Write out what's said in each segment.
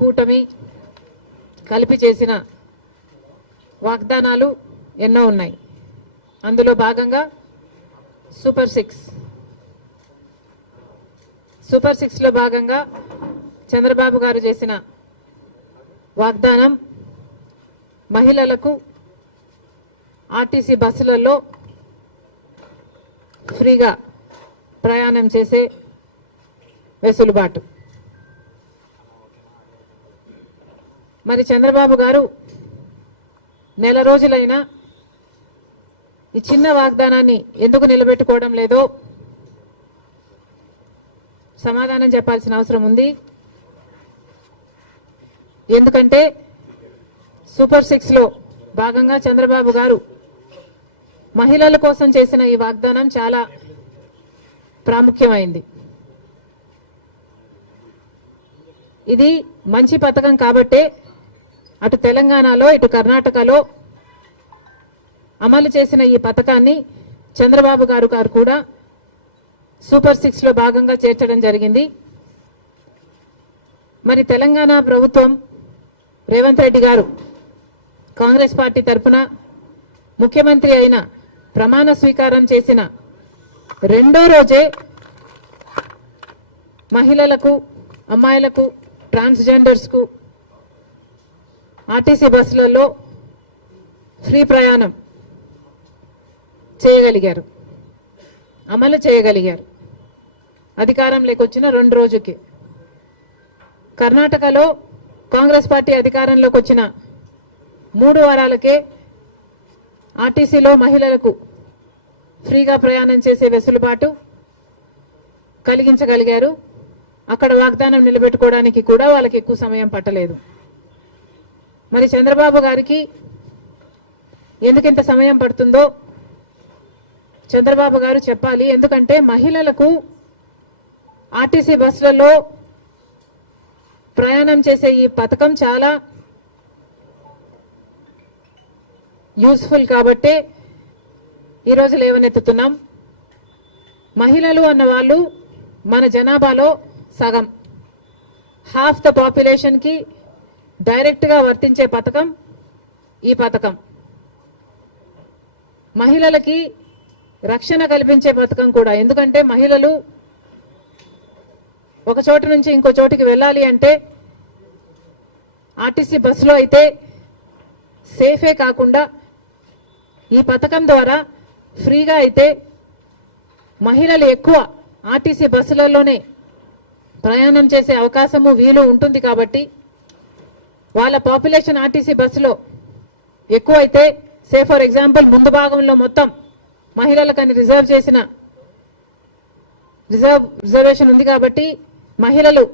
కూటమి కలిపి చేసిన వాగ్దానాలు ఎన్నో ఉన్నాయి. అందులో భాగంగా సూపర్ సిక్స్ సూపర్ సిక్స్లో భాగంగా చంద్రబాబు గారు చేసిన వాగ్దానం మహిళలకు ఆర్టీసీ బస్సులలో ఫ్రీగా ప్రయాణం చేసే వెసులుబాటు. మరి చంద్రబాబు గారు నెల రోజులైనా ఈ చిన్న వాగ్దానాన్ని ఎందుకు నిలబెట్టుకోవడం లేదో సమాధానం చెప్పాల్సిన అవసరం ఉంది. ఎందుకంటే సూపర్ సిక్స్లో భాగంగా చంద్రబాబు గారు మహిళల కోసం చేసిన ఈ వాగ్దానం చాలా ప్రాముఖ్యమైంది. ఇది మంచి పథకం కాబట్టే అటు తెలంగాణలో ఇటు కర్ణాటకలో అమలు చేసిన ఈ పథకాన్ని చంద్రబాబు గారు గారు కూడా సూపర్ సిక్స్లో భాగంగా చేర్చడం జరిగింది. మరి తెలంగాణ ప్రభుత్వం రేవంత్ రెడ్డి గారు కాంగ్రెస్ పార్టీ తరఫున ముఖ్యమంత్రి అయిన ప్రమాణ స్వీకారం చేసిన రెండో రోజే మహిళలకు అమ్మాయిలకు ట్రాన్స్జెండర్స్కు ఆర్టీసీ బస్సులలో ఫ్రీ ప్రయాణం చేయగలిగారు. అమలు చేయగలిగారు. అధికారంలోకి వచ్చిన రెండు రోజుకి. కర్ణాటకలో కాంగ్రెస్ పార్టీ అధికారంలోకి వచ్చిన మూడు వారాలకే ఆర్టీసీలో మహిళలకు ఫ్రీగా ప్రయాణం చేసే వెసులుబాటు కలిగించగలిగారు. అక్కడ వాగ్దానం నిలబెట్టుకోవడానికి కూడా వాళ్ళకి ఎక్కువ సమయం పట్టలేదు. మరి చంద్రబాబు గారికి ఎందుకు ఇంత సమయం పడుతుందో చంద్రబాబు గారు చెప్పాలి. ఎందుకంటే మహిళలకు ఆర్టీసీ బస్సులలో ప్రయాణం చేసే ఈ పథకం చాలా యూస్ఫుల్ కాబట్టే ఈరోజు లేవనెత్తుతున్నాం. మహిళలు అన్న వాళ్ళు మన జనాభాలో సగం. హాఫ్ ద పాపులేషన్ డైరెక్ట్గా వర్తించే పథకం ఈ పథకం. మహిళలకి రక్షణ కల్పించే పథకం కూడా. ఎందుకంటే మహిళలు ఒక చోటు నుంచి ఇంకో చోటికి వెళ్ళాలి అంటే ఆర్టీసీ బస్సులో అయితే సేఫే కాకుండా ఈ పథకం ద్వారా ఫ్రీగా అయితే మహిళలు ఎక్కువ ఆర్టీసీ బస్సులలోనే ప్రయాణం చేసే అవకాశము వీలు ఉంటుంది కాబట్టి వాళ్ళ పాపులేషన్ ఆర్టీసీ బస్సులో ఎక్కువ అయితే సే ఫర్ ఎగ్జాంపుల్ ముందు భాగంలో మొత్తం మహిళలకని రిజర్వ్ చేసిన రిజర్వ్ రిజర్వేషన్ ఉంది కాబట్టి మహిళలు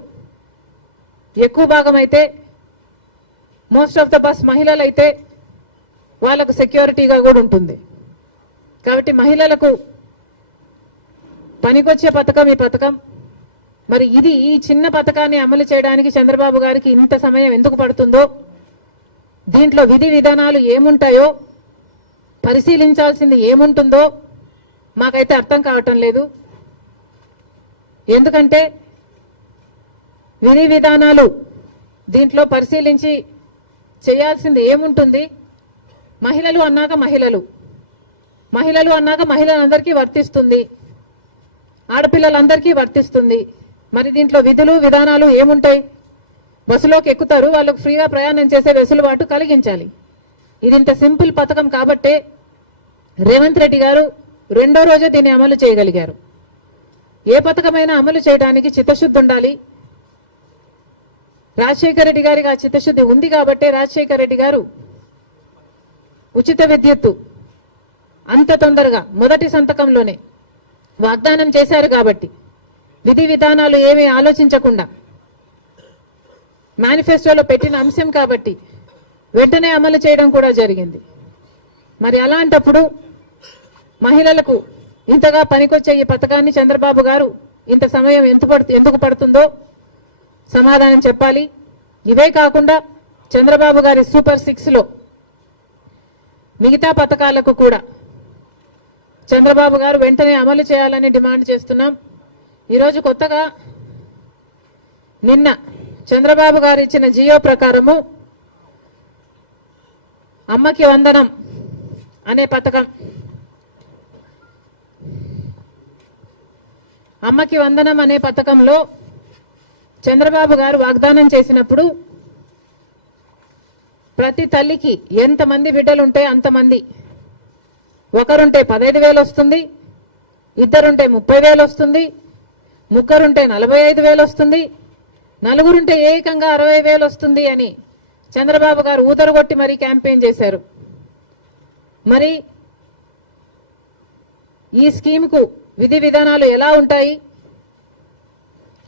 ఎక్కువ భాగం అయితే మోస్ట్ ఆఫ్ ద బస్ మహిళలు అయితే వాళ్ళకు సెక్యూరిటీగా కూడా ఉంటుంది. కాబట్టి మహిళలకు పనికొచ్చే పథకం ఈ పథకం. మరి ఇది ఈ చిన్న పథకాన్ని అమలు చేయడానికి చంద్రబాబు గారికి ఇంత సమయం ఎందుకు పడుతుందో? దీంట్లో విధి విధానాలు ఏముంటాయో? పరిశీలించాల్సింది ఏముంటుందో? మాకైతే అర్థం కావటం లేదు. ఎందుకంటే విధి విధానాలు దీంట్లో పరిశీలించి చేయాల్సింది ఏముంటుంది? మహిళలు అన్నాక మహిళలు. మహిళలు అన్నాక మహిళలందరికీ వర్తిస్తుంది. ఆడపిల్లలందరికీ వర్తిస్తుంది. మరి దీంట్లో విధులు విధానాలు ఏముంటాయి? బస్సులోకి ఎక్కుతారు వాళ్ళకు ఫ్రీగా ప్రయాణం చేసే వెసులుబాటు కలిగించాలి. ఇది ఇంత సింపుల్ పథకం కాబట్టే రేవంత్ రెడ్డి గారు రెండో రోజే దీన్ని అమలు చేయగలిగారు. ఏ పథకమైనా అమలు చేయడానికి చిత్తశుద్ధి ఉండాలి. రాజశేఖర రెడ్డి గారికి ఆ చిత్తశుద్ధి ఉంది కాబట్టే రాజశేఖర రెడ్డి గారు ఉచిత విద్యుత్తు అంత తొందరగా మొదటి సంతకంలోనే వాగ్దానం చేశారు కాబట్టి విధి విధానాలు ఏమీ ఆలోచించకుండా మేనిఫెస్టోలో పెట్టిన అంశం కాబట్టి వెంటనే అమలు చేయడం కూడా జరిగింది. మరి అలాంటప్పుడు మహిళలకు ఇంతగా పనికొచ్చే ఈ పథకాన్ని చంద్రబాబు గారు ఇంత సమయం ఎంత పడుతు ఎందుకు పడుతుందో సమాధానం చెప్పాలి. ఇవే కాకుండా చంద్రబాబు గారి సూపర్ సిక్స్లో మిగతా పథకాలకు కూడా చంద్రబాబు గారు వెంటనే అమలు చేయాలని డిమాండ్ చేస్తున్నాం. ఈరోజు కొత్తగా నిన్న చంద్రబాబు గారు ఇచ్చిన జియో ప్రకారము అమ్మకి వందనం అనే పథకం. అమ్మకి వందనం అనే పథకంలో చంద్రబాబు గారు వాగ్దానం చేసినప్పుడు ప్రతి తల్లికి ఎంతమంది బిడ్డలుంటే అంతమంది. ఒకరుంటే పదహైదు వేలు వస్తుంది ఇద్దరుంటే ముప్పై వేలు వస్తుంది ముగ్గురుంటే నలభై ఐదు వేలు వస్తుంది నలుగురుంటే ఏకంగా అరవై వేలు వస్తుంది అని చంద్రబాబు గారు ఊతరగొట్టి మరీ క్యాంపెయిన్ చేశారు. మరి ఈ స్కీమ్కు విధి విధానాలు ఎలా ఉంటాయి?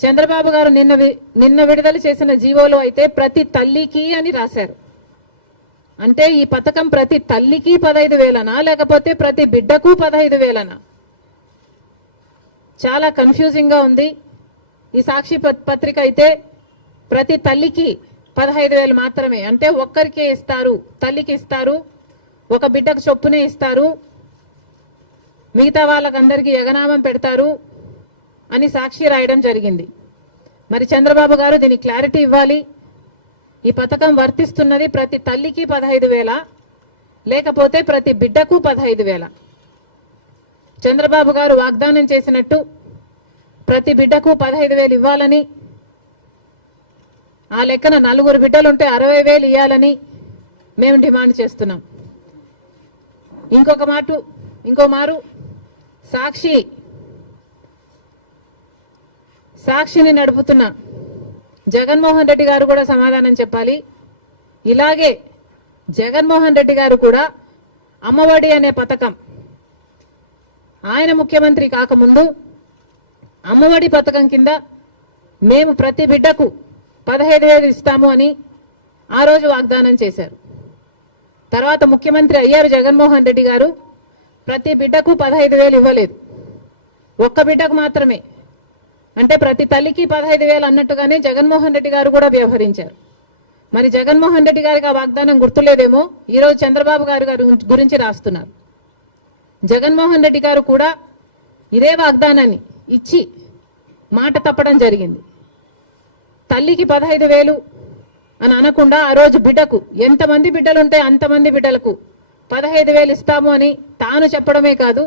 చంద్రబాబు గారు నిన్న వి- నిన్న విడుదల చేసిన జీవోలో అయితే ప్రతి తల్లికి అని రాశారు. అంటే ఈ పథకం ప్రతి తల్లికి పదహైదు వేలనా లేకపోతే ప్రతి బిడ్డకు పదహైదు వేలనా? చాలా కన్ఫ్యూజింగ్గా ఉంది. ఈ సాక్షి పత్రిక అయితే ప్రతి తల్లికి పదహైదు వేలు మాత్రమే. అంటే ఒక్కరికే ఇస్తారు. తల్లికి ఇస్తారు. ఒక బిడ్డకు చొప్పునే ఇస్తారు. మిగతా వాళ్ళకందరికీ ఎగనామం పెడతారు అని సాక్షి రాయడం జరిగింది. మరి చంద్రబాబు గారు దీనికి క్లారిటీ ఇవ్వాలి. ఈ పథకం వర్తిస్తున్నది ప్రతి తల్లికి పదహైదు వేల? లేకపోతే ప్రతి బిడ్డకు పదహైదు వేల? చంద్రబాబు గారు వాగ్దానం చేసినట్టు ప్రతి బిడ్డకు పదహైదు వేలు ఇవ్వాలని ఆ లెక్కన నలుగురు బిడ్డలుంటే అరవై వేలు ఇవ్వాలని మేము డిమాండ్ చేస్తున్నాం. ఇంకొక మాట ఇంకో మారు సాక్షి సాక్షిని నడుపుతున్న జగన్మోహన్ రెడ్డి గారు కూడా సమాధానం చెప్పాలి. ఇలాగే జగన్మోహన్ రెడ్డి గారు కూడా అమ్మఒడి అనే పథకం ఆయన ముఖ్యమంత్రి కాకముందు అమ్మఒడి పథకం కింద మేము ప్రతి బిడ్డకు పదహైదు వేలు ఇస్తాము అని ఆ రోజు వాగ్దానం చేశారు. తర్వాత ముఖ్యమంత్రి అయ్యారు జగన్మోహన్ రెడ్డి గారు. ప్రతి బిడ్డకు పదహైదు వేలు ఇవ్వలేదు. ఒక్క బిడ్డకు మాత్రమే. అంటే ప్రతి తల్లికి పదహైదు వేలు అన్నట్టుగానే జగన్మోహన్ రెడ్డి గారు కూడా వ్యవహరించారు. మరి జగన్మోహన్ రెడ్డి గారికి ఆ వాగ్దానం గుర్తులేదేమో? ఈరోజు చంద్రబాబు గారు గారి గురించి రాస్తున్నారు. జగన్మోహన్ రెడ్డి గారు కూడా ఇదే వాగ్దానాన్ని ఇచ్చి మాట తప్పడం జరిగింది. తల్లికి పదహైదు వేలు అని అనకుండా ఆ రోజు బిడ్డకు ఎంతమంది బిడ్డలుంటే అంతమంది బిడ్డలకు పదహైదు వేలు ఇస్తాము అని తాను చెప్పడమే కాదు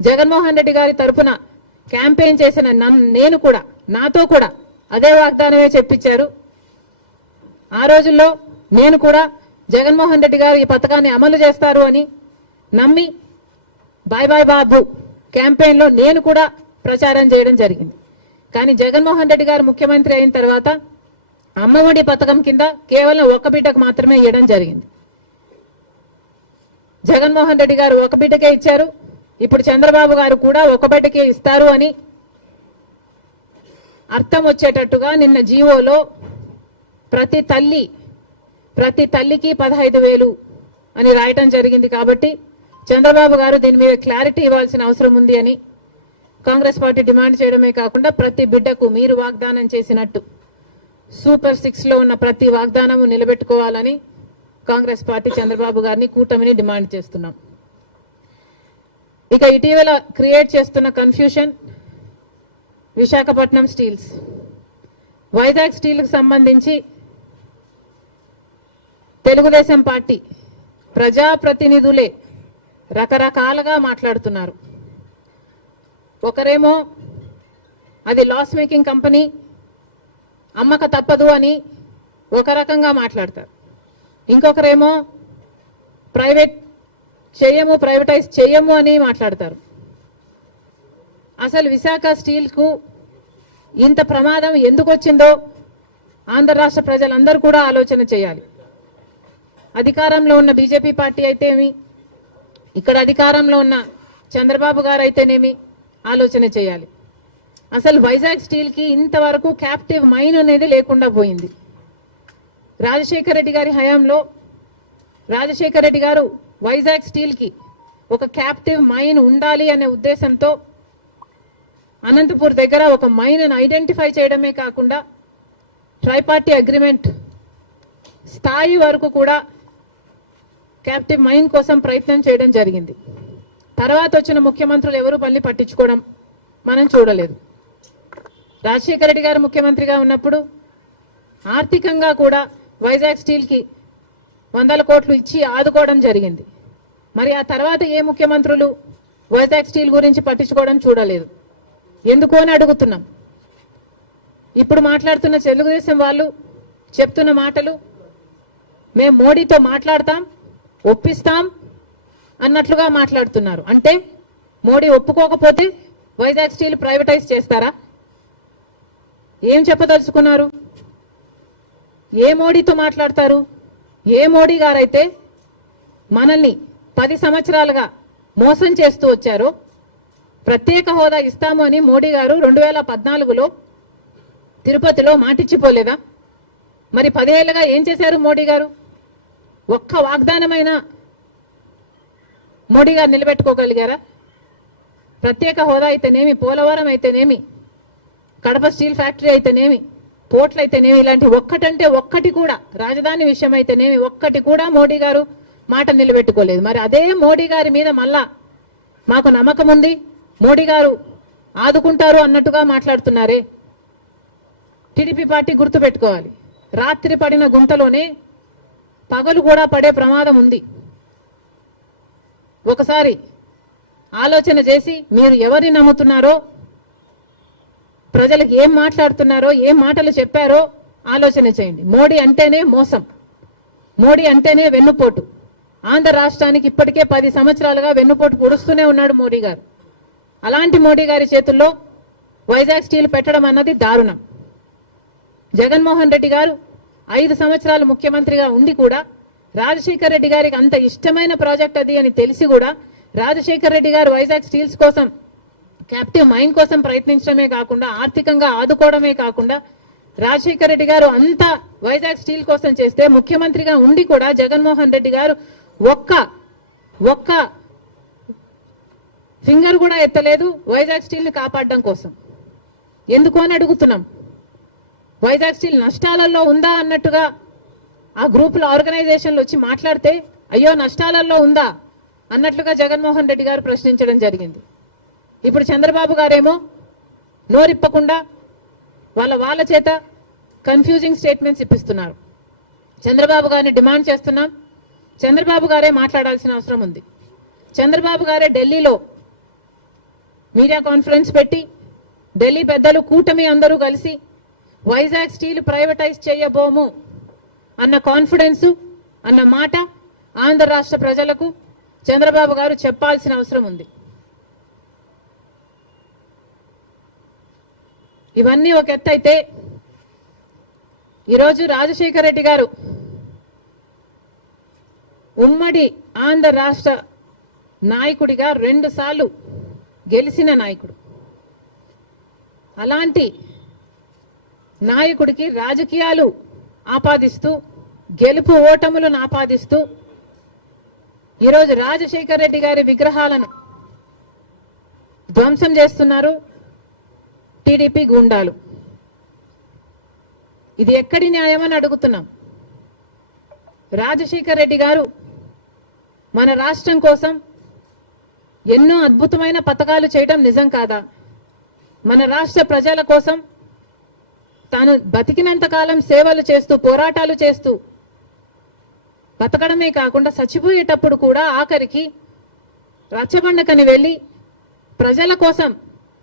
జగన్మోహన్ రెడ్డి గారి తరఫున క్యాంపెయిన్ చేసిన నేను కూడా నాతో కూడా అదే వాగ్దానమే చెప్పించారు. ఆ రోజుల్లో నేను కూడా జగన్మోహన్ రెడ్డి గారు ఈ పథకాన్ని అమలు చేస్తారు అని నమ్మి బాయ్ బాయ్ బాబు క్యాంపెయిన్లో నేను కూడా ప్రచారం చేయడం జరిగింది. కానీ జగన్మోహన్ రెడ్డి గారు ముఖ్యమంత్రి అయిన తర్వాత అమ్మఒడి పథకం కింద కేవలం ఒక బిడ్డకు మాత్రమే ఇవ్వడం జరిగింది. జగన్మోహన్ రెడ్డి గారు ఒక బిడ్డకే ఇచ్చారు. ఇప్పుడు చంద్రబాబు గారు కూడా ఒక బిడ్డకే ఇస్తారు అని అర్థం వచ్చేటట్టుగా నిన్న జీవోలో ప్రతి తల్లి ప్రతి తల్లికి పదహైదు వేలు అని రాయటం జరిగింది కాబట్టి చంద్రబాబు గారు దీని మీద క్లారిటీ ఇవ్వాల్సిన అవసరం ఉంది అని కాంగ్రెస్ పార్టీ డిమాండ్ చేయడమే కాకుండా ప్రతి బిడ్డకు మీరు వాగ్దానం చేసినట్టు సూపర్ సిక్స్లో ఉన్న ప్రతి వాగ్దానము నిలబెట్టుకోవాలని కాంగ్రెస్ పార్టీ చంద్రబాబు గారిని కూటమిని డిమాండ్ చేస్తున్నాం. ఇక ఇటీవల క్రియేట్ చేస్తున్న కన్ఫ్యూషన్ విశాఖపట్నం స్టీల్స్. వైజాగ్ స్టీల్కి సంబంధించి తెలుగుదేశం పార్టీ ప్రజాప్రతినిధులే రకరకాలుగా మాట్లాడుతున్నారు. ఒకరేమో అది లాస్ మేకింగ్ కంపెనీ అమ్మక తప్పదు అని ఒక రకంగా మాట్లాడతారు. ఇంకొకరేమో ప్రైవేట్ చేయము ప్రైవేటైజ్ చేయము అని మాట్లాడతారు. అసలు విశాఖ స్టీల్కు ఇంత ప్రమాదం ఎందుకు వచ్చిందో ఆంధ్ర రాష్ట్ర ప్రజలందరూ కూడా ఆలోచన చేయాలి. అధికారంలో ఉన్న బీజేపీ పార్టీ అయితేమి ఇక్కడ అధికారంలో ఉన్న చంద్రబాబు గారు అయితేనేమి ఆలోచన చేయాలి. అసలు వైజాగ్ స్టీల్కి ఇంతవరకు క్యాప్టివ్ మైన్ అనేది లేకుండా పోయింది. రాజశేఖర రెడ్డి గారి హయాంలో రాజశేఖర రెడ్డి గారు వైజాగ్ స్టీల్కి ఒక క్యాప్టివ్ మైన్ ఉండాలి అనే ఉద్దేశంతో అనంతపూర్ దగ్గర ఒక మైన్ను ఐడెంటిఫై చేయడమే కాకుండా ట్రైపార్టీ అగ్రిమెంట్ స్థాయి వరకు కూడా క్యాప్టివ్ మైన్ కోసం ప్రయత్నం చేయడం జరిగింది. తర్వాత వచ్చిన ముఖ్యమంత్రులు ఎవరు పల్లి పట్టించుకోవడం మనం చూడలేదు. రాజశేఖర రెడ్డి గారు ముఖ్యమంత్రిగా ఉన్నప్పుడు ఆర్థికంగా కూడా వైజాగ్ స్టీల్కి వందల కోట్లు ఇచ్చి ఆదుకోవడం జరిగింది. మరి ఆ తర్వాత ఏ ముఖ్యమంత్రులు వైజాగ్ స్టీల్ గురించి పట్టించుకోవడం చూడలేదు. ఎందుకు అని అడుగుతున్నాం. ఇప్పుడు మాట్లాడుతున్న తెలుగుదేశం వాళ్ళు చెప్తున్న మాటలు మేము మోడీతో మాట్లాడతాం ఒప్పిస్తాం అన్నట్లుగా మాట్లాడుతున్నారు. అంటే మోడీ ఒప్పుకోకపోతే వైజాగ్ స్టీల్ ప్రైవేటైజ్ చేస్తారా? ఏం చెప్పదలుచుకున్నారు? ఏ మోడీతో మాట్లాడతారు? ఏ మోడీ గారైతే మనల్ని పది సంవత్సరాలుగా మోసం చేస్తూ వచ్చారో ప్రత్యేక హోదా ఇస్తాము అని మోడీ గారు రెండు వేల పద్నాలుగులో తిరుపతిలో మాటిచ్చిపోలేదా? మరి పదేళ్ళుగా ఏం చేశారు మోడీ గారు? ఒక్క వాగ్దానమైన మోడీ గారు నిలబెట్టుకోగలిగారా? ప్రత్యేక హోదా అయితేనేమి పోలవరం అయితేనేమి కడప స్టీల్ ఫ్యాక్టరీ అయితేనేమి పోర్ట్లు అయితేనేమి ఇలాంటి ఒక్కటంటే ఒక్కటి కూడా రాజధాని విషయం అయితేనేమి ఒక్కటి కూడా మోడీ గారు మాట నిలబెట్టుకోలేదు. మరి అదే మోడీ గారి మీద మళ్ళా మాకు నమ్మకం ఉంది? మోడీ గారు ఆదుకుంటారు అన్నట్టుగా మాట్లాడుతున్నారే? టీడీపీ పార్టీ గుర్తుపెట్టుకోవాలి. రాత్రి పడిన గుంతలోనే పగలు కూడా పడే ప్రమాదం ఉంది. ఒకసారి ఆలోచన చేసి మీరు ఎవరిని నమ్ముతున్నారో ప్రజలకు ఏం మాట్లాడుతున్నారో ఏం మాటలు చెప్పారో ఆలోచన చేయండి. మోడీ అంటేనే మోసం. మోడీ అంటేనే వెన్నుపోటు. ఆంధ్ర రాష్ట్రానికి ఇప్పటికే పది సంవత్సరాలుగా వెన్నుపోటు పొడుస్తూనే ఉన్నాడు మోడీ గారు. అలాంటి మోడీ గారి చేతుల్లో వైజాగ్ స్టీల్ పెట్టడం అన్నది దారుణం. జగన్మోహన్ రెడ్డి గారు ఐదు సంవత్సరాలు ముఖ్యమంత్రిగా ఉండి కూడా రాజశేఖర్ రెడ్డి గారికి అంత ఇష్టమైన ప్రాజెక్ట్ అది అని తెలిసి కూడా రాజశేఖర్ రెడ్డి గారు వైజాగ్ స్టీల్స్ కోసం క్యాప్టివ్ మైన్ కోసం ప్రయత్నించడమే కాకుండా ఆర్థికంగా ఆదుకోవడమే కాకుండా రాజశేఖర్ రెడ్డి గారు అంత వైజాగ్ స్టీల్ కోసం చేస్తే ముఖ్యమంత్రిగా ఉండి కూడా జగన్మోహన్ రెడ్డి గారు ఒక్క ఒక్క ఫింగర్ కూడా ఎత్తలేదు వైజాగ్ స్టీల్ని కాపాడడం కోసం. ఎందుకు అని అడుగుతున్నాం? వైజాగ్ స్టీల్ నష్టాలలో ఉందా అన్నట్టుగా ఆ గ్రూపుల ఆర్గనైజేషన్లు వచ్చి మాట్లాడితే అయ్యో నష్టాలలో ఉందా అన్నట్లుగా జగన్మోహన్ రెడ్డి గారు ప్రశ్నించడం జరిగింది. ఇప్పుడు చంద్రబాబు గారేమో నోరిప్పకుండా వాళ్ళ వాళ్ళ చేత కన్ఫ్యూజింగ్ స్టేట్మెంట్స్ ఇప్పిస్తున్నారు. చంద్రబాబు గారిని డిమాండ్ చేస్తున్నాం. చంద్రబాబు గారే మాట్లాడాల్సిన అవసరం ఉంది. చంద్రబాబు గారే ఢిల్లీలో మీడియా కాన్ఫరెన్స్ పెట్టి ఢిల్లీ పెద్దలు కూటమి అందరూ కలిసి వైజాగ్ స్టీల్ ప్రైవేటైజ్ చేయబోము అన్న కాన్ఫిడెన్స్ అన్న మాట ఆంధ్ర రాష్ట్ర ప్రజలకు చంద్రబాబు గారు చెప్పాల్సిన అవసరం ఉంది. ఇవన్నీ ఒక ఎత్తైతే ఈరోజు రాజశేఖర రెడ్డి గారు ఉమ్మడి ఆంధ్ర రాష్ట్ర నాయకుడిగా రెండుసార్లు గెలిచిన నాయకుడు. అలాంటి నాయకుడికి రాజకీయాలు ఆపాదిస్తూ గెలుపు ఓటములను ఆపాదిస్తూ ఈరోజు రాజశేఖర్ రెడ్డి గారి విగ్రహాలను ధ్వంసం చేస్తున్నారు టీడీపీ గూండాలు. ఇది ఎక్కడి న్యాయమని అడుగుతున్నాం. రాజశేఖర్ రెడ్డి గారు మన రాష్ట్రం కోసం ఎన్నో అద్భుతమైన పథకాలు చేయడం నిజం కాదా? మన రాష్ట్ర ప్రజల కోసం తాను బతికినంత కాలం సేవలు చేస్తూ పోరాటాలు చేస్తూ బతకడమే కాకుండా చచ్చిపోయేటప్పుడు కూడా ఆఖరికి రచ్చబండకని వెళ్ళి ప్రజల కోసం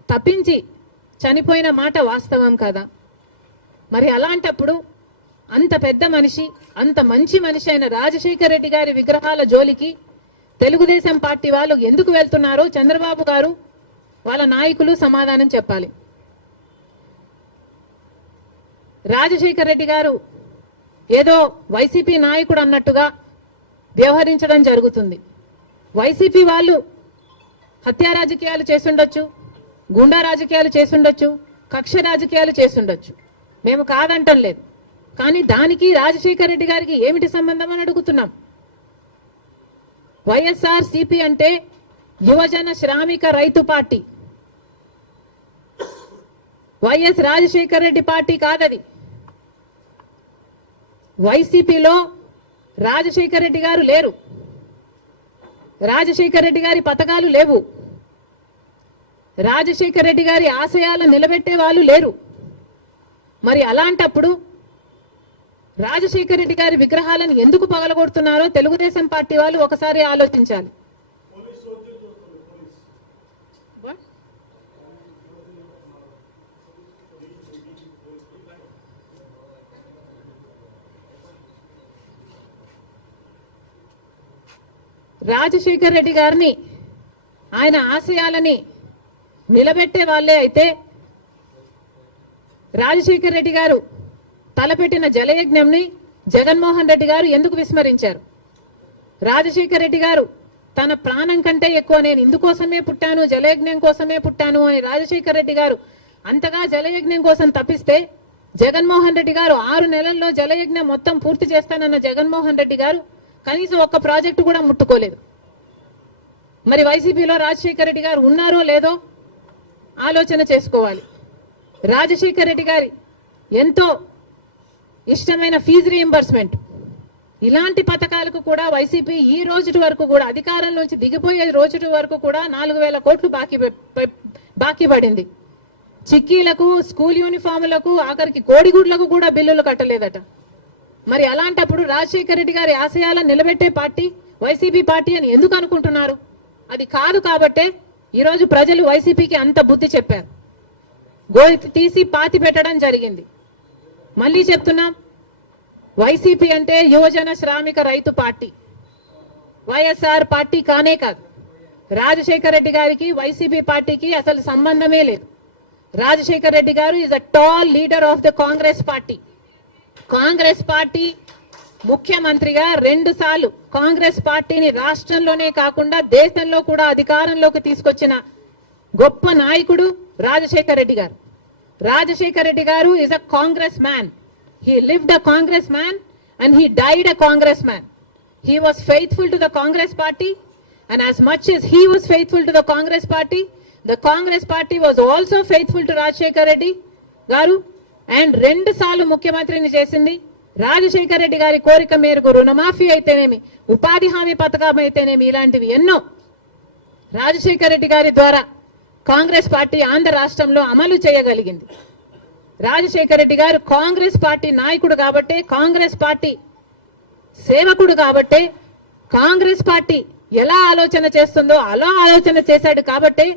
తప్పించి చనిపోయిన మాట వాస్తవం కదా. మరి అలాంటప్పుడు అంత పెద్ద మనిషి అంత మంచి మనిషి అయిన రాజశేఖర రెడ్డి గారి విగ్రహాల జోలికి తెలుగుదేశం పార్టీ వాళ్ళు ఎందుకు వెళ్తున్నారో చంద్రబాబు గారు వాళ్ళ నాయకులు సమాధానం చెప్పాలి. రాజశేఖర రెడ్డి గారు ఏదో వైసీపీ నాయకుడు అన్నట్టుగా వ్యవహరించడం జరుగుతుంది. వైసీపీ వాళ్ళు హత్యా రాజకీయాలు చేసుండొచ్చు గుండా రాజకీయాలు చేసుండొచ్చు కక్ష రాజకీయాలు చేసుండొచ్చు మేము కాదంటం లేదు. కానీ దానికి రాజశేఖర రెడ్డి గారికి ఏమిటి సంబంధం అని అడుగుతున్నాం. వైఎస్ఆర్ సిపి అంటే యువజన శ్రామిక రైతు party. YS Rajasekhara Reddy party కాదది. వైసీపీలో రాజశేఖర రెడ్డి గారు లేరు. రాజశేఖర రెడ్డి గారి పథకాలు లేవు. రాజశేఖర రెడ్డి గారి ఆశయాలను నిలబెట్టే వాళ్ళు లేరు. మరి అలాంటప్పుడు రాజశేఖర రెడ్డి గారి విగ్రహాలను ఎందుకు పగలగొడుతున్నారో తెలుగుదేశం పార్టీ వాళ్ళు ఒకసారి ఆలోచించాలి. రాజశేఖర్ రెడ్డి గారిని ఆయన ఆశయాలని నిలబెట్టే వాళ్ళే అయితే రాజశేఖర్ రెడ్డి గారు తలపెట్టిన జలయజ్ఞంని జగన్మోహన్ రెడ్డి గారు ఎందుకు విస్మరించారు? రాజశేఖర్ రెడ్డి గారు తన ప్రాణం కంటే ఎక్కువ నేను ఇందుకోసమే పుట్టాను జలయజ్ఞం కోసమే పుట్టాను అని రాజశేఖర్ రెడ్డి గారు అంతగా జలయజ్ఞం కోసం తప్పిస్తే జగన్మోహన్ రెడ్డి గారు ఆరు నెలల్లో జలయజ్ఞం మొత్తం పూర్తి చేస్తానన్న జగన్మోహన్ రెడ్డి గారు కనీసం ఒక్క ప్రాజెక్టు కూడా ముట్టుకోలేదు. మరి వైసీపీలో రాజశేఖర రెడ్డి గారు ఉన్నారో లేదో ఆలోచన చేసుకోవాలి. రాజశేఖర రెడ్డి గారి ఎంతో ఇష్టమైన ఫీజు రియంబర్స్మెంట్ ఇలాంటి పథకాలకు కూడా వైసీపీ ఈ రోజు వరకు కూడా అధికారంలోంచి దిగిపోయే రోజు వరకు కూడా నాలుగు వేల కోట్లు బాకీ బాకీ పడింది. చిక్కీలకు స్కూల్ యూనిఫామ్లకు ఆఖరికి కోడిగుడ్లకు కూడా బిల్లులు కట్టలేదట. మరి అలాంటప్పుడు రాజశేఖర రెడ్డి గారి ఆశయాలను నిలబెట్టే పార్టీ వైసీపీ పార్టీ అని ఎందుకు అనుకుంటున్నారు? అది కాదు కాబట్టే ఈరోజు ప్రజలు వైసీపీకి అంత బుద్ధి చెప్పారు. గోయి తీసి పాతి పెట్టడం జరిగింది. మళ్ళీ చెప్తున్నా వైసీపీ అంటే యువజన శ్రామిక రైతు పార్టీ. వైఎస్ఆర్ పార్టీ కానే కాదు. రాజశేఖర రెడ్డి గారికి వైసీపీ పార్టీకి అసలు సంబంధమే లేదు. Rajasekhara Reddy garu is a tall leader of the Congress party Congress party ముఖ్యమంత్రిగా రెండు సార్లు కాంగ్రెస్ పార్టీని రాష్ట్రంలోనే కాకుండా దేశంలో కూడా అధికారంలోకి తీసుకొచ్చిన గొప్ప నాయకుడు Rajasekhar Reddy garu. Rajasekhar Reddy garu is a Congress man he lived a Congress man and he died a Congress man he was faithful to the Congress party and as much as he was faithful to the Congress party the Congress party was also faithful to Rajasekhar Reddy garu and రెండు సార్లు ముఖ్యమంత్రిని చేసింది రాజశేఖర్ రెడ్డి గారి కోరిక మేరకు రుణమాఫీ అయితేనేమి ఉపాధి హామీ పథకం అయితేనేమి ఇలాంటివి ఎన్నో రాజశేఖర్ రెడ్డి గారి ద్వారా కాంగ్రెస్ పార్టీ ఆంధ్ర రాష్ట్రంలో అమలు చేయగలిగింది. రాజశేఖర్ రెడ్డి గారు కాంగ్రెస్ పార్టీ నాయకుడు కాబట్టే కాంగ్రెస్ పార్టీ సేవకుడు కాబట్టే కాంగ్రెస్ పార్టీ ఎలా ఆలోచన చేస్తుందో అలా ఆలోచన చేశాడు కాబట్టే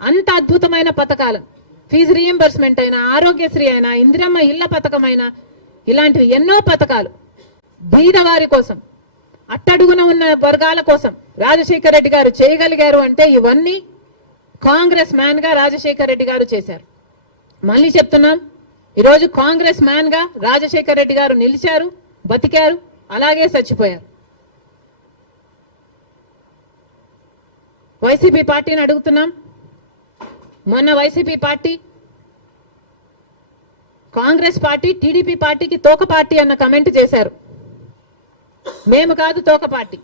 అంత అద్భుతమైన పథకాలు. ఫీజు రీఎంబర్స్మెంట్ అయినా ఆరోగ్యశ్రీ అయినా ఇందిరమ్మ ఇళ్ళ పథకం అయినా ఇలాంటివి ఎన్నో పథకాలు. బీదవారి కోసం అట్టడుగున ఉన్న వర్గాల కోసం రాజశేఖర రెడ్డి గారు చేయగలిగారు అంటే ఇవన్నీ కాంగ్రెస్ మ్యాన్గా రాజశేఖర రెడ్డి గారు చేశారు. మళ్ళీ చెప్తున్నాం ఈరోజు కాంగ్రెస్ మ్యాన్గా రాజశేఖర రెడ్డి గారు నిలిచారు బతికారు అలాగే చచ్చిపోయారు. వైసీపీ పార్టీని అడుగుతున్నాం మొన్న YCP party Congress party TDP పార్టీకి తోక పార్టీ అన్న కమెంట్ చేశారు. మేము కాదు తోక పార్టీ.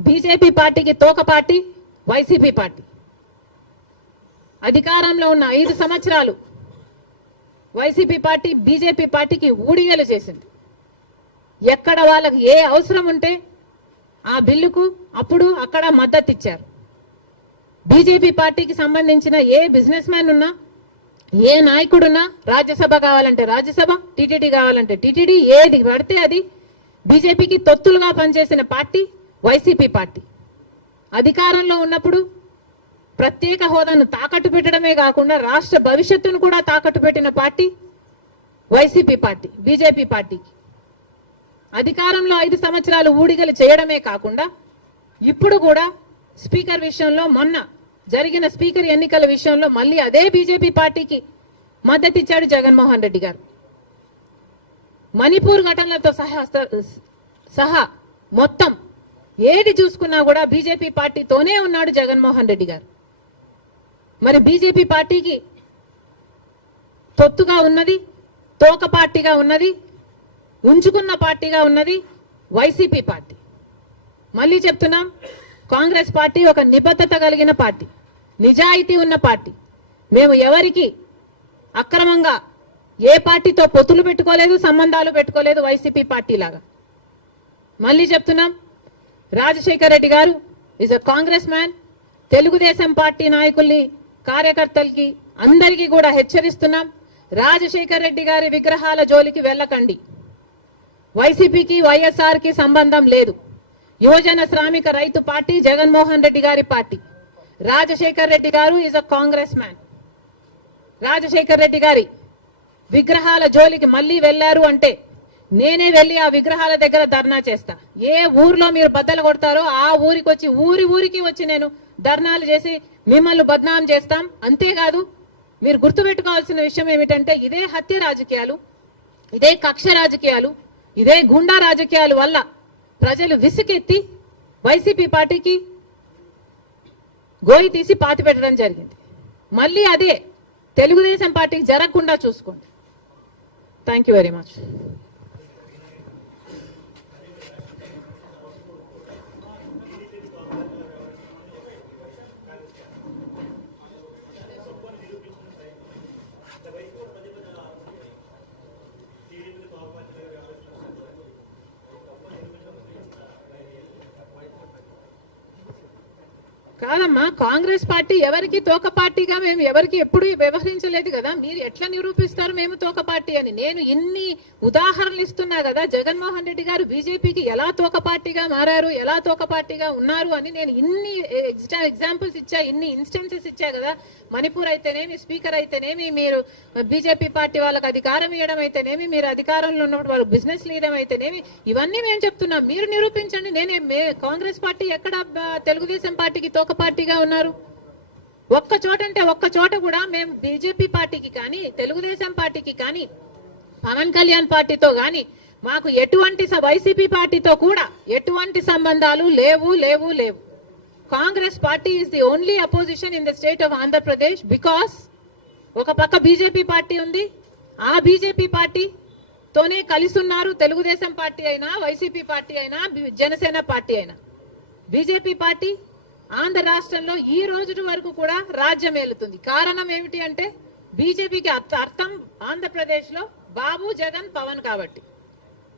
బీజేపీ పార్టీకి తోక పార్టీ వైసీపీ పార్టీ. అధికారంలో ఉన్న ఐదు సంవత్సరాలు వైసీపీ పార్టీ బీజేపీ పార్టీకి ఊడిగలు చేసింది. ఎక్కడ వాళ్ళకి ఏ అవసరం ఉంటే ఆ బిల్లుకు అప్పుడు అక్కడ మద్దతు ఇచ్చారు బీజేపీ పార్టీకి సంబంధించిన ఏ బిజినెస్ మ్యాన్ ఉన్నా ఏ నాయకుడున్నా రాజ్యసభ కావాలంటే రాజ్యసభ టీటీడీ కావాలంటే టీటీడీ ఏది పడితే అది బీజేపీకి తొత్తులుగా పనిచేసిన పార్టీ వైసీపీ పార్టీ. అధికారంలో ఉన్నప్పుడు ప్రత్యేక హోదాను తాకట్టు పెట్టడమే కాకుండా రాష్ట్ర భవిష్యత్తును కూడా తాకట్టు పెట్టిన పార్టీ వైసీపీ పార్టీ బీజేపీ పార్టీకి. అధికారంలో ఐదు సంవత్సరాలు ఊడిగలు చేయడమే కాకుండా ఇప్పుడు కూడా స్పీకర్ విషయంలో మొన్న జరిగిన స్పీకర్ ఎన్నికల విషయంలో మళ్ళీ అదే బీజేపీ పార్టీకి మద్దతిచ్చాడు జగన్మోహన్ రెడ్డి గారు. మణిపూర్ ఘటనలతో సహా సహా మొత్తం ఏది చూసుకున్నా కూడా బీజేపీ పార్టీతోనే ఉన్నాడు జగన్మోహన్ రెడ్డి గారు. మరి బీజేపీ పార్టీకి తొత్తుగా ఉన్నది తోక పార్టీగా ఉన్నది ఉంచుకున్న పార్టీగా ఉన్నది వైసీపీ పార్టీ. మళ్ళీ చెప్తున్నాం కాంగ్రెస్ పార్టీ ఒక నిబద్ధత కలిగిన పార్టీ నిజాయితీ ఉన్న పార్టీ. మేము ఎవరికి అక్రమంగా ఏ పార్టీతో పొత్తులు పెట్టుకోలేదు సంబంధాలు పెట్టుకోలేదు వైసీపీ పార్టీ లాగా మళ్ళీ చెప్తున్నాం Rajasekhar Reddy garu is a Congress man Telugu Desam party నాయకుల్ని కార్యకర్తలకి అందరికీ కూడా హెచ్చరిస్తున్నాం. రాజశేఖర్ రెడ్డి గారి విగ్రహాల జోలికి వెళ్ళకండి. వైసీపీకి వైఎస్ఆర్కి సంబంధం లేదు. యువజన శ్రామిక రైతు పార్టీ జగన్మోహన్ రెడ్డి గారి party. Rajasekhar Reddy garu is a Congress man Rajasekhar Reddy గారి విగ్రహాల జోలికి మళ్ళీ వెళ్ళారు అంటే నేనే వెళ్ళి ఆ విగ్రహాల దగ్గర ధర్నా చేస్తా. ఏ ఊర్లో మీరు బద్దలు కొడతారో ఆ ఊరికి వచ్చి ఊరి ఊరికి వచ్చి నేను ధర్నాలు చేసి మిమ్మల్ని బద్నాం చేస్తాం. అంతేకాదు మీరు గుర్తుపెట్టుకోవాల్సిన విషయం ఏమిటంటే ఇదే హత్య రాజకీయాలు ఇదే కక్ష రాజకీయాలు ఇదే గుండా రాజకీయాలు వల్ల ప్రజలు విసుకెత్తి వైసీపీ పార్టీకి గోయి తీసి పాతి పెట్టడం జరిగింది. మళ్ళీ అదే తెలుగుదేశం పార్టీకి జరగకుండా చూసుకోండి. థ్యాంక్ యూ వెరీ మచ్ కాదమ్మా కాంగ్రెస్ పార్టీ ఎవరికి తోక పార్టీగా మేము ఎవరికి ఎప్పుడు వ్యవహరించలేదు కదా మీరు ఎట్లా నిరూపిస్తారు మేము తోక పార్టీ అని? నేను ఇన్ని ఉదాహరణలు ఇస్తున్నా కదా జగన్మోహన్ రెడ్డి గారు బీజేపీకి ఎలా తోక పార్టీగా మారారు ఎలా తోక పార్టీగా ఉన్నారు అని నేను ఇన్ని ఎగ్జాంపుల్స్ ఇచ్చా ఇన్ని ఇన్స్టెన్సెస్ ఇచ్చా కదా మణిపూర్ అయితేనేమి స్పీకర్ అయితేనేమి మీరు బీజేపీ పార్టీ వాళ్ళకి అధికారం ఇవ్వడం అయితేనేమి మీరు అధికారంలో ఉన్నప్పుడు వాళ్ళు బిజినెస్ లీడర్ అయితేనేమి ఇవన్నీ మేము చెప్తున్నాం. మీరు నిరూపించండి. నేనే మే కాంగ్రెస్ పార్టీ ఎక్కడ తెలుగుదేశం పార్టీకి తోక పార్టీగా ఉన్నారు. ఒక్క చోట అంటే ఒక్క చోట కూడా మేము బీజేపీ పార్టీకి కానీ తెలుగుదేశం పార్టీకి కానీ పవన్ కళ్యాణ్ పార్టీతో కానీ మాకు ఎటువంటి స- వైసీపీ పార్టీతో కూడా ఎటువంటి సంబంధాలు లేవు లేవు లేవు. Congress party is the only opposition in the state of Andhra Pradesh because ఒక పక్క బీజేపీ పార్టీ ఉంది ఆ బీజేపీ పార్టీతోనే కలిసి ఉన్నారు తెలుగుదేశం పార్టీ అయినా వైసీపీ పార్టీ అయినా జనసేన పార్టీ అయినా. బీజేపీ పార్టీ ఆంధ్ర రాష్ట్రంలో ఈ రోజు వరకు కూడా రాజ్యం ఏలుతుంది. కారణం ఏమిటి అంటే బీజేపీకి అర్థం ఆంధ్రప్రదేశ్లో బాబు జగన్ పవన్ కాబట్టి.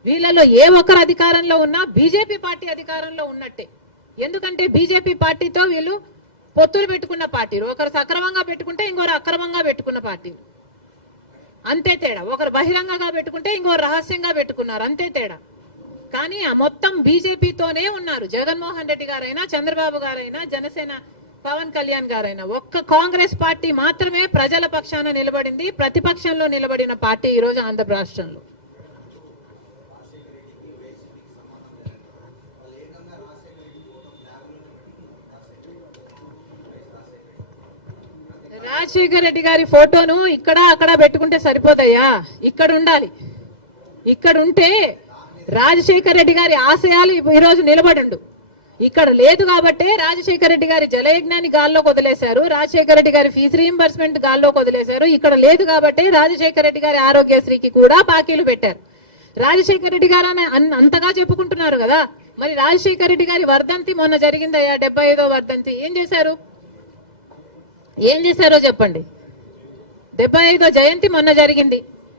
వీళ్ళలో ఏ ఒక్కరు అధికారంలో ఉన్నా బీజేపీ పార్టీ అధికారంలో ఉన్నట్టే. ఎందుకంటే బీజేపీ పార్టీతో వీళ్ళు పొత్తులు పెట్టుకున్న పార్టీలు ఒకరు సక్రమంగా పెట్టుకుంటే ఇంకొకరు అక్రమంగా పెట్టుకున్న పార్టీలు అంతే తేడా. ఒకరు బహిరంగంగా పెట్టుకుంటే ఇంకొకరు రహస్యంగా పెట్టుకున్నారు. అంతే తేడా. కానీ ఆ మొత్తం బీజేపీతోనే ఉన్నారు. జగన్మోహన్ రెడ్డి గారైనా చంద్రబాబు గారైనా జనసేన పవన్ కళ్యాణ్ గారైనా. ఒక్క కాంగ్రెస్ పార్టీ మాత్రమే ప్రజల పక్షాన నిలబడింది ప్రతిపక్షంలో నిలబడిన పార్టీ ఈ రోజు ఆంధ్ర రాష్ట్రంలో. రాజశేఖర రెడ్డి గారి ఫోటోను ఇక్కడ అక్కడ పెట్టుకుంటే సరిపోతాయా? ఇక్కడ ఉండాలి. ఇక్కడ ఉంటే రాజశేఖర రెడ్డి గారి ఆశయాలు ఈరోజు నిలబడండు. ఇక్కడ లేదు కాబట్టే రాజశేఖర రెడ్డి గారి జలయజ్ఞాన్ని గాల్లోకి వదిలేశారు. రాజశేఖర రెడ్డి గారి ఫీజు రీఎంబర్స్మెంట్ గాల్లోకి వదిలేశారు. ఇక్కడ లేదు కాబట్టి రాజశేఖర రెడ్డి గారి ఆరోగ్యశ్రీకి కూడా బాకీలు పెట్టారు. రాజశేఖర రెడ్డి గారు అని అన్- అంతగా చెప్పుకుంటున్నారు కదా. మరి రాజశేఖర రెడ్డి గారి వర్ధంతి మొన్న జరిగిందయ్యా డెబ్బై ఐదో వర్ధంతి. ఏం చేశారు? ఏం చేశారో చెప్పండి. డెబ్బై ఐదో జయంతి మొన్న జరిగింది.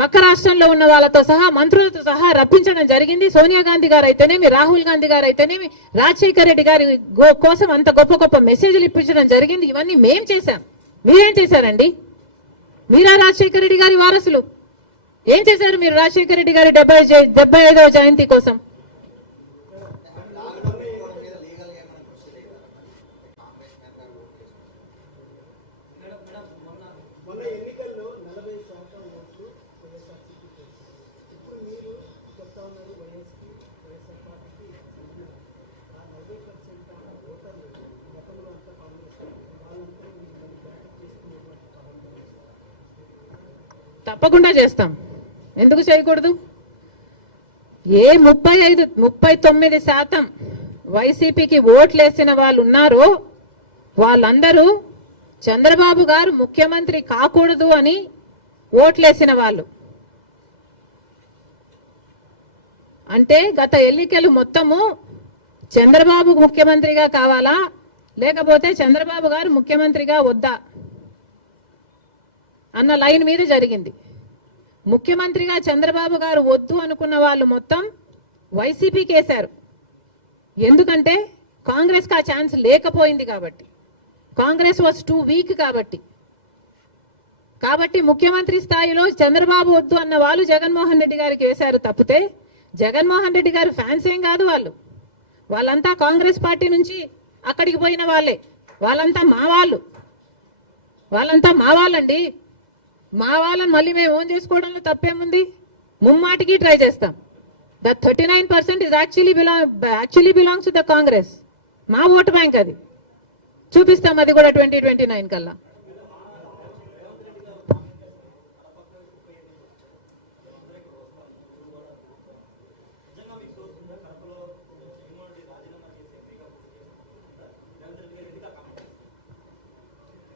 పక్క రాష్ట్రంలో ఉన్న వాళ్ళతో సహా మంత్రులతో సహా రప్పించడం జరిగింది. సోనియా గాంధీ గారు అయితేనేమి రాహుల్ గాంధీ గారు అయితేనేమి రాజశేఖర రెడ్డి గారి గో- కోసం అంత గొప్ప గొప్ప మెసేజ్లు ఇప్పించడం జరిగింది. ఇవన్నీ మేం చేశాం. మీరేం చేశారండి? మీరా రాజశేఖర రెడ్డి గారి వారసులు? ఏం చేశారు మీరు రాజశేఖర రెడ్డి గారి డెబ్బై డెబ్బై ఐదవ జయంతి కోసం? తప్పకుండా చేస్తాం. ఎందుకు చేయకూడదు? ఏ ముప్పై ఐదు ముప్పై తొమ్మిది శాతం వైసీపీకి ఓట్లేసిన వాళ్ళు ఉన్నారో వాళ్ళందరూ చంద్రబాబు గారు ముఖ్యమంత్రి కాకూడదు అని ఓట్లేసిన వాళ్ళు. అంటే గత ఎన్నికలు మొత్తము చంద్రబాబు ముఖ్యమంత్రిగా కావాలా? లేకపోతే చంద్రబాబు గారు ముఖ్యమంత్రిగా వద్దా? అన్న లైన్ మీద జరిగింది. ముఖ్యమంత్రిగా చంద్రబాబు గారు వద్దు అనుకున్న వాళ్ళు మొత్తం వైసీపీకి వేశారు ఎందుకంటే కాంగ్రెస్కి ఆ ఛాన్స్ లేకపోయింది కాబట్టి. కాంగ్రెస్ వాజ్ టూ వీక్ కాబట్టి. కాబట్టి ముఖ్యమంత్రి స్థాయిలో చంద్రబాబు వద్దు అన్న వాళ్ళు జగన్మోహన్ రెడ్డి గారికి వేశారు తప్పితే జగన్మోహన్ రెడ్డి గారు ఫ్యాన్స్ ఏం కాదు వాళ్ళు. వాళ్ళంతా కాంగ్రెస్ పార్టీ నుంచి అక్కడికి పోయిన వాళ్ళే. వాళ్ళంతా మా వాళ్ళు. వాళ్ళంతా మా వాళ్ళండి. మా వాళ్ళని మళ్ళీ మేము ఓన్ చేసుకోవడంలో తప్పేముంది? ముమ్మాటికి ట్రై చేస్తాం. The thirty nine percent is actually belong actually belongs to the Congress మా ఓటు బ్యాంక్ అది. చూపిస్తాం అది కూడా ట్వంటీ ట్వంటీ నైన్ కల్లా.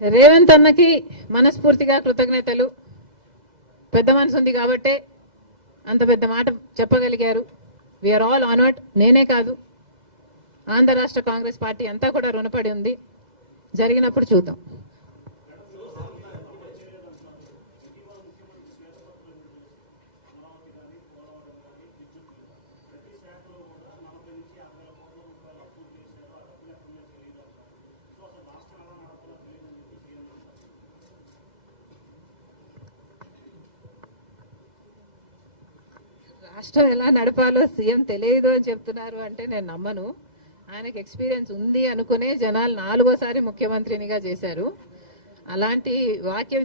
రేవంత్ అన్నకి మనస్ఫూర్తిగా కృతజ్ఞతలు. పెద్ద మనసు ఉంది కాబట్టే అంత పెద్ద మాట చెప్పగలిగారు. వీఆర్ ఆల్ ఆనర్డ్ నేనే కాదు. ఆంధ్ర రాష్ట్ర కాంగ్రెస్ పార్టీ అంతా కూడా రుణపడి ఉంది. జరిగినప్పుడు చూద్దాం. రాష్ట్రం ఎలా నడపాలో సీఎం తెలియదు అని చెప్తున్నారు అంటే నేను నమ్మను. ఆయనకు ఎక్స్పీరియన్స్ ఉంది అనుకునే జనాలు నాలుగోసారి ముఖ్యమంత్రినిగా చేశారు. అలాంటి వాక్యం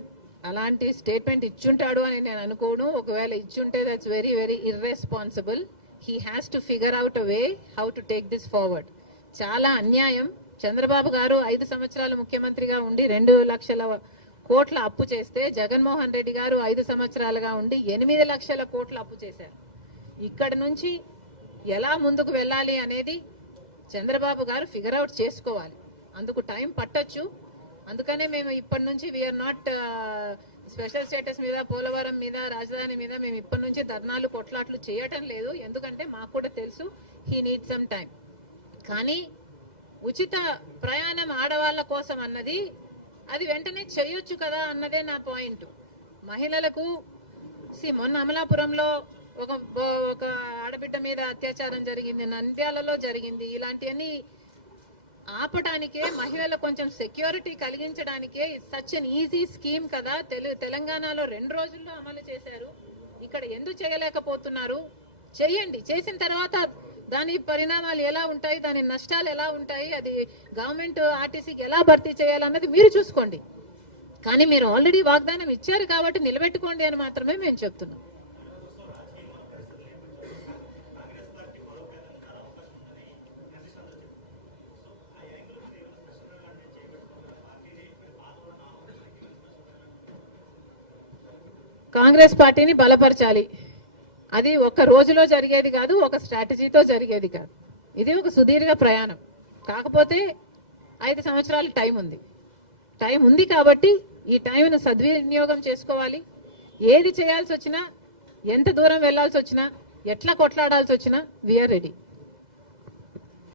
అలాంటి స్టేట్మెంట్ ఇచ్చుంటాడు అని నేను అనుకోను. ఒకవేళ ఇచ్చుంటే that's very very irresponsible he has to figure out a way how to take this forward చాలా అన్యాయం. చంద్రబాబు గారు ఐదు సంవత్సరాలు ముఖ్యమంత్రిగా ఉండి రెండు లక్షల కోట్ల అప్పు చేస్తే జగన్మోహన్ రెడ్డి గారు ఐదు సంవత్సరాలుగా ఉండి ఎనిమిది లక్షల కోట్ల అప్పు చేశారు. ఇక్కడ నుంచి ఎలా ముందుకు వెళ్ళాలి అనేది చంద్రబాబు గారు ఫిగర్ అవుట్ చేసుకోవాలి. అందుకు టైం పట్టచ్చు. అందుకనే మేము ఇప్పటి నుంచి వీఆర్ నాట్ స్పెషల్ స్టేటస్ మీద పోలవరం మీద రాజధాని మీద మేము ఇప్పటి నుంచి ధర్నాలు కొట్లాట్లు చేయటం లేదు. ఎందుకంటే మాకు కూడా తెలుసు హీ నీడ్ సమ్ టైం కానీ ఉచిత ప్రయాణం ఆడవాళ్ళ కోసం అన్నది అది వెంటనే చేయొచ్చు కదా అన్నదే నా పాయింట్ మహిళలకు సి మొన్న అమలాపురంలో ఒక ఒక ఆడబిడ్డ మీద అత్యాచారం జరిగింది నంద్యాలలో జరిగింది. ఇలాంటివన్నీ ఆపటానికే మహిళలకు కొంచెం సెక్యూరిటీ కలిగించడానికే సచ్ అన్ ఈజీ స్కీమ్ కదా. తెలు తెలంగాణలో రెండు రోజుల్లో అమలు చేశారు. ఇక్కడ ఎందుకు చేయలేకపోతున్నారు? చేయండి చేసిన తర్వాత దాని పరిణామాలు ఎలా ఉంటాయి దాని నష్టాలు ఎలా ఉంటాయి అది గవర్నమెంట్ ఆర్టీసీకి ఎలా భర్తీ చేయాలన్నది మీరు చూసుకోండి. కానీ మీరు ఆల్రెడీ వాగ్దానం ఇచ్చారు కాబట్టి నిలబెట్టుకోండి అని మాత్రమే మేము చెప్తున్నాం. కాంగ్రెస్ పార్టీని బలపరచాలి. అది ఒక రోజులో జరిగేది కాదు ఒక స్ట్రాటజీతో జరిగేది కాదు. ఇది ఒక సుదీర్ఘ ప్రయాణం. కాకపోతే ఐదు సంవత్సరాల టైం ఉంది. టైం ఉంది కాబట్టి ఈ టైంను సద్వినియోగం చేసుకోవాలి. ఏది చేయాల్సి వచ్చినా ఎంత దూరం వెళ్ళాల్సి వచ్చినా ఎట్లా కొట్లాడాల్సి వచ్చినా వీఆర్ రెడీ